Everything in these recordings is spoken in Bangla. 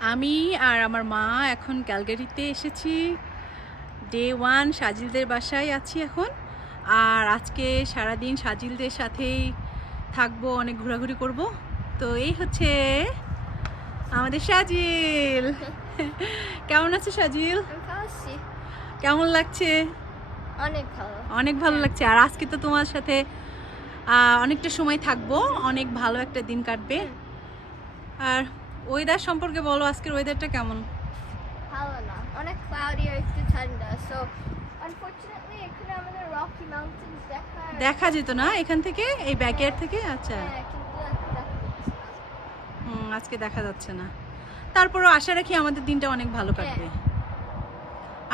আমি আর আমার মা এখন ক্যালগারিতে এসেছি। ডে 1 সাজিলদের বাসায় আছি এখন। আর আজকে সারাদিন সাজিলদের সাথেই থাকবো, অনেক ঘোরাঘুরি করব। তো এই হচ্ছে আমাদের সাজিল। কেমন আছে সাজিল? কেমন লাগছে? অনেক ভালো লাগছে। আর আজকে তো তোমার সাথে অনেকটা সময় থাকবো, অনেক ভালো একটা দিন কাটবে। আর ওয়েদার সম্পর্কে বলো, আজকের ওয়েদারটা কেমন? ভালো না, অনেক ক্লাউডি আর একটু ঠান্ডা। সো আনফরচুনেটলি এখানে আমাদের রকি মাউন্টেন্স দেখা যেত না এখান থেকে, এই ব্যাকইয়ার্ড থেকে? আচ্ছা, কিন্তু এখন দেখা যাচ্ছে না। আজকে দেখা যাচ্ছে না। তারপরও আশা রাখি আমাদের দিনটা অনেক ভালো কাটবে।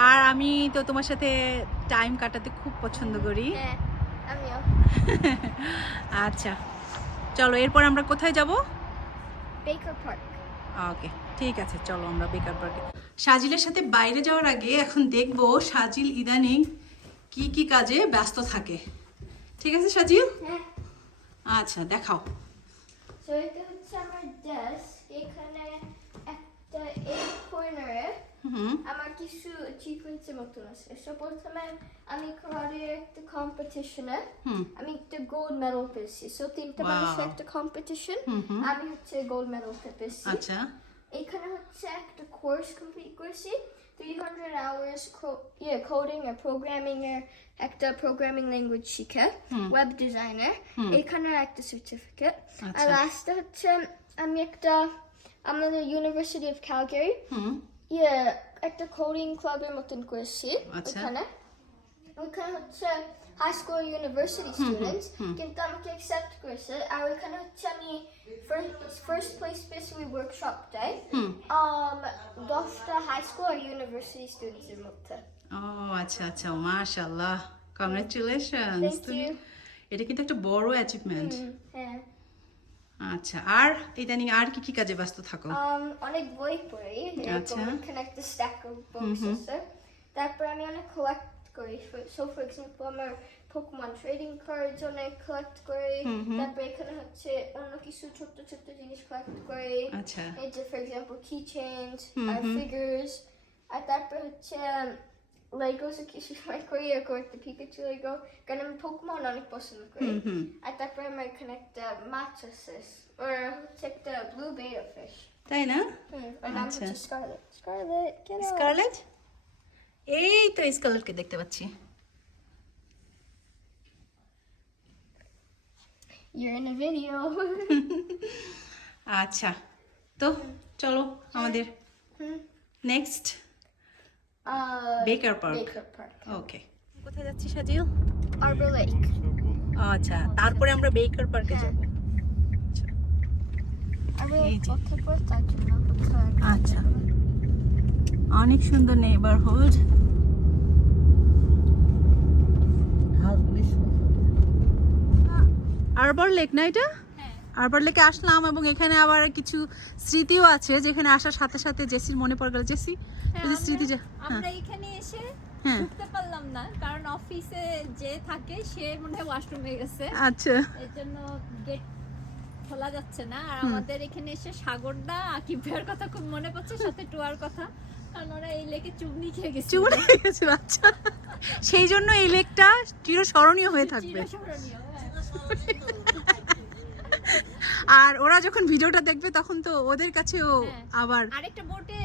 আর আমি তো তোমার সাথে টাইম কাটাতে খুব পছন্দ করি। আমিও। আচ্ছা চলো, এরপর আমরা কোথায় যাব? বেকার পার্ক। ওকে, ঠিক আছে, চলো আমরা বেকার পার্কে। সাজিলের সাথে বাইরে যাওয়ার আগে এখন দেখবো সাজিল ইদানিং কি কি কাজে ব্যস্ত থাকে। ঠিক আছে সাজিল? আচ্ছা দেখাও। সো এটা হচ্ছে আমার ডেস্ক। এখানে একটা এই কর্নারে আমার কিছু অ্যাচিভমেন্টসের মতন আছে। সো প্রথমে আমি কারাটের একটা কম্পিটিশনে আমি একটা গোল্ড মেডেল পেয়েছি। সো 3টা মানুষের একটা কম্পিটিশন, আমি হচ্ছে গোল্ড মেডেলটা পেয়েছি। আচ্ছা, এখানে হচ্ছে একটা কোর্স কমপ্লিট করেছি, 300 আওয়ার্স কোডিং আর প্রোগ্রামিং এর একটা প্রোগ্রামিং ল্যাঙ্গুয়েজ শিখে, ওয়েব ডিজাইনার। এখানে একটা সার্টিফিকেট। আর লাস্টে হচ্ছে আমি একটা আমাদের ইউনিভার্সিটি অফ ক্যালগারি একটা কোডিং ক্লাবের মতন করেছি। ওখানে হচ্ছে হাই স্কুল ইউনিভার্সিটি স্টুডেন্টস, কিন্তু আমাকে অ্যাকসেপ্ট করেছে। আর ওখানে হচ্ছে আমি ফার্স্ট প্লেস পেয়েছি ওই ওয়ার্কশপটায় 10টা হাই স্কুল আর ইউনিভার্সিটি স্টুডেন্টসের মধ্যে। ও আচ্ছা আচ্ছা, মাশাআল্লাহ, কংগ্রাচুলেশনস। তুমি এটা কিন্তু একটা বড় অ্যাচিভমেন্ট। হ্যাঁ। আচ্ছা, আর ইদানিং আর কি কি কাজে ব্যস্ত থাকো? অনেক বই পড়ি। আচ্ছা, এখানে একটা স্ট্যাক অফ বুকস আছে। তারপর আমি অনেক কালেক্ট করি। সো ফর এক্সাম্পল আমার পোকেমন ট্রেডিং কার্ডস অনেক কালেক্ট করি। তারপর এখানে হচ্ছে অন্য কিছু ছোট ছোট জিনিস কালেক্ট করি। আচ্ছা, এই যে ফর এক্সাম্পল কি চেইনস আর ফিগার্স। আর তারপর হচ্ছে লেগোস কিছু সময় করি, এরকম একটা পিকাচু লেগো, কারণ আমি পোকেমন অনেক পছন্দ করি। আর তারপর আমার এখানে একটা মাছ আছে, ওর হচ্ছে একটা ব্লু বেয়ার ফিশ। তাই না? ওর নাম হচ্ছে স্কারলেট। স্কারলেট, স্কারলেট, এই তো স্কারলেটকে দেখতে পাচ্ছি। You're in a video. আচ্ছা, তো চলো আমাদের নেক্সট বেকার পার্ক। ওকে, কোথায় যাচ্ছি সাজিল? Arbor Lake. আচ্ছা, তারপরে আমরা বেকার পার্কে যাব। আচ্ছা, অনেক সুন্দর নেইবারহুড। আরবর লেক না এটা? আরবর লেকে আসলাম, এবং এখানে আবার কিছু স্মৃতিও আছে, যেখানে আসার সাথে সাথে জেসির মনে পড়ে গেল। জেসি, যদি স্মৃতি আমরা এখানে এসে ঢুকতে পারলাম না, কারণ অফিসে যে থাকে সে মনে হয় ওয়াশরুমে গেছে। আচ্ছা, এর জন্য গেট খোলা যাচ্ছে না। আর আমাদের এখানে এসে সাগরদা আকিব ভাইয়ের কথা খুব মনে পড়ছে, সাথে টুয়ার কথা, কারণ ওরা এই লেকে চুবনি খেয়ে গেছে। চুবনি খেয়ে গেছিল। আচ্ছা, সেই জন্য এই লেকটা চিরস্মরণীয় হয়ে থাকবে। চিরস্মরণীয়। আর ওরা যখন ভিডিওটা দেখবে তখন তো ওদের কাছেও আবার আরেকটা বোটে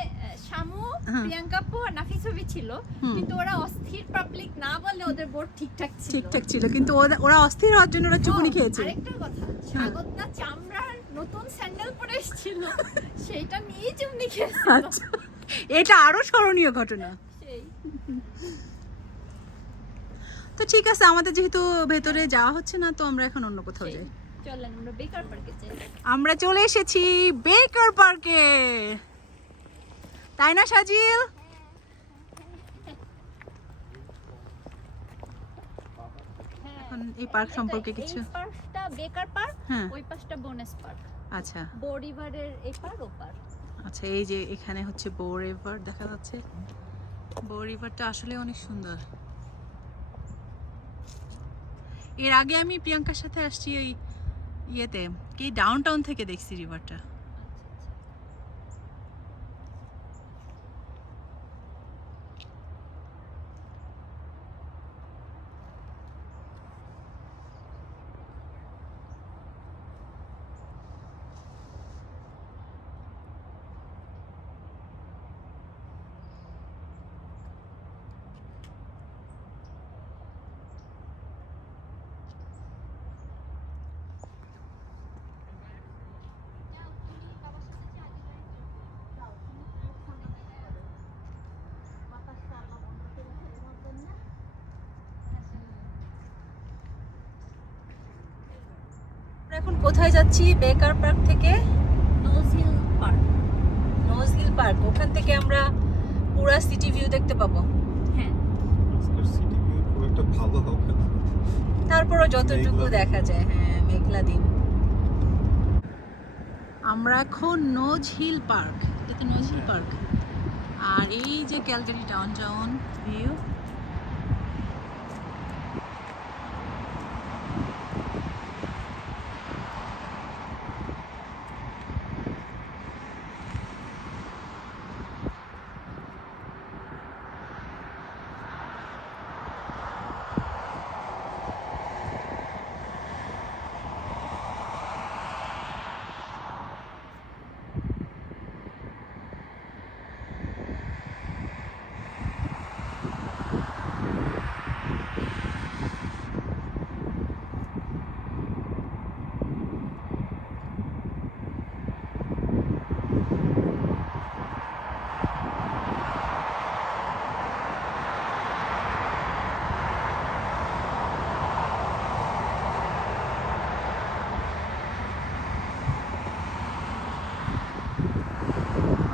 শামু, প্রিয়াঙ্কা আপু আর নাফিস ছবি ছিল, কিন্তু ওরা অস্থির পাবলিক না বলে ওদের বোট ঠিকঠাক ছিল, কিন্তু ওরা অস্থির হওয়ার জন্য ওরা চুবনি খেয়েছে। আরেকটা কথা, স্বাগতদা চামড়ার নতুন স্যান্ডেল পরে এসেছিল, সেইটা নিয়ে চুবনি খেয়েছে। আচ্ছা, এটা আরো স্মরণীয় ঘটনা। তো ঠিক আছে, আমাদের যেহেতু ভেতরে যাওয়া হচ্ছে না, তো আমরা এখন অন্য কোথাও যাই। চলেন আমরা বেকার পার্কে যাই। আমরা চলে এসেছি বেকার পার্কে, তাই না সাজিল? এখন এই পার্ক সম্পর্কে কিছু। এই পার্কটা বেকার পার্ক, ওই পাশটা বোনেস পার্ক। আচ্ছা, বো রিভারের এই পার ও পার। আচ্ছা, এই যে এখানে হচ্ছে বো রিভার দেখা যাচ্ছে। বো রিভারটা আসলে অনেক সুন্দর। এর আগে আমি প্রিয়াঙ্কার সাথে আসছি এই ইয়েতে, কি ডাউন টাউন থেকে দেখছি রিভারটা। এখন কোথায় যাচ্ছি? বেকার পার্ক থেকে Nose Hill park. Nose Hill park, ওখান থেকে আমরা পুরা সিটি ভিউ দেখতে পাবো। হ্যাঁ, আজকের সিটি ভিউ খুব একটা ভালো হবে না। তারপরও যতটুকু মেঘলা দিন। দেখা যায়, হ্যাঁ মেঘলা দিন। আমরা এখন নোজ হিল পার্ক, এটা তো নোজ হিল পার্ক, আর এই যে ক্যালগারি ডাউনটাউন ভিউ।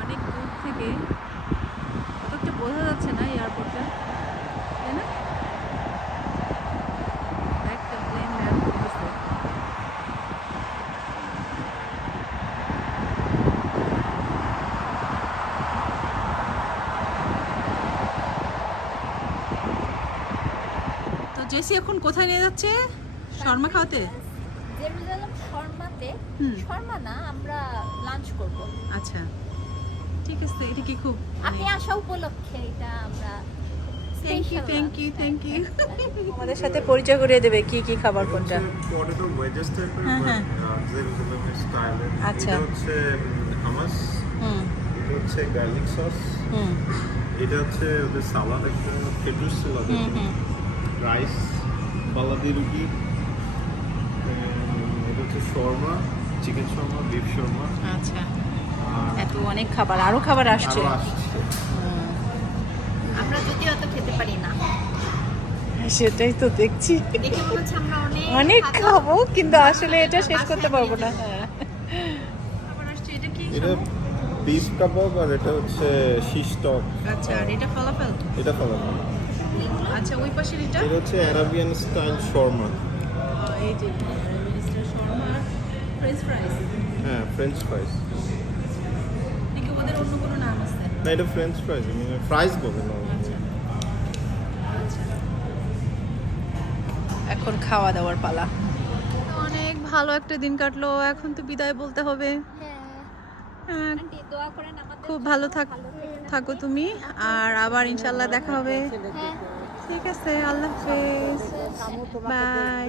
অনেক দূর থেকে অতটা বোঝা যাচ্ছে না এয়ারপোর্টটা, তাই না? একটা প্লেন ল্যান্ড করতেছে। তো জেসি এখন কোথায় নিয়ে যাচ্ছে? শর্মা খাওয়াতে? জেরুজালেম শর্মাতে। হুম। শর্মা না, আমরা লাঞ্চ করব। আচ্ছা ঠিক আছে, এটা কি খুব আপনি আসা উপলক্ষে এটা আমরা thank you special thank you lunch। Thank you. আমাদের সাথে পরিচয় করিয়ে দেবে কি কি খাবার কোনটা। পটেটো ওয়েজেস টাইপের, হ্যাঁ, হ্যাঁ। জেরুজালেমের স্টাইলের। আচ্ছা। এটা হচ্ছে হামাস, হুম এটা হচ্ছে গার্লিক সস, হুম এটা হচ্ছে ওদের সালাদ, একটা ফেটুস সালাদ, হুম হুম। রাইস, বালাদি রুটি, এটা হচ্ছে শর্মা, চিকেন শর্মা, বিফ শর্মা, আচ্ছা, আর এত অনেক খাবার, আরো খাবার আসছে। আরো আসছে। হুম। আমরা যদিও অত খেতে পারি না, সেটাই তো দেখছি, দেখে মনে হচ্ছে আমরা অনেক খাবো কিন্তু আসলে এটা শেষ করতে পারবো না। খাবার আসছে, এটা কি? এটা বিফ কাবাব, আর এটা হচ্ছে শিশ টক। আচ্ছা, আর এটা ফালাফেল। এটা ফালাফেল। আচ্ছা, ওই পাশের এটা এটা হচ্ছে অ্যারাবিয়ান স্টাইল শর্মা। এই যে শর্মা, ফ্রেঞ্চ ফ্রাইস। হ্যাঁ, ফ্রেঞ্চ ফ্রাইস। নাকি ওদের অন্য কোনো নাম আছে? না, এটা ফ্রেঞ্চ ফ্রাইস, মানে ফ্রাইস বলে না। আচ্ছা, এখন খাওয়া দাওয়ার পালা। অনেক ভালো একটা দিন কাটলো, এখন তো বিদায় বলতে হবে। হ্যাঁ, আন্টি দোয়া করেন আমাদের খুব জন্য, ভালো ভালো থেকে থাকো তুমি, আর আবার ইনশাল্লাহ দেখা হবে। হ্যাঁ। ঠিক আছে, আল্লাহ হাফেজ, বাই।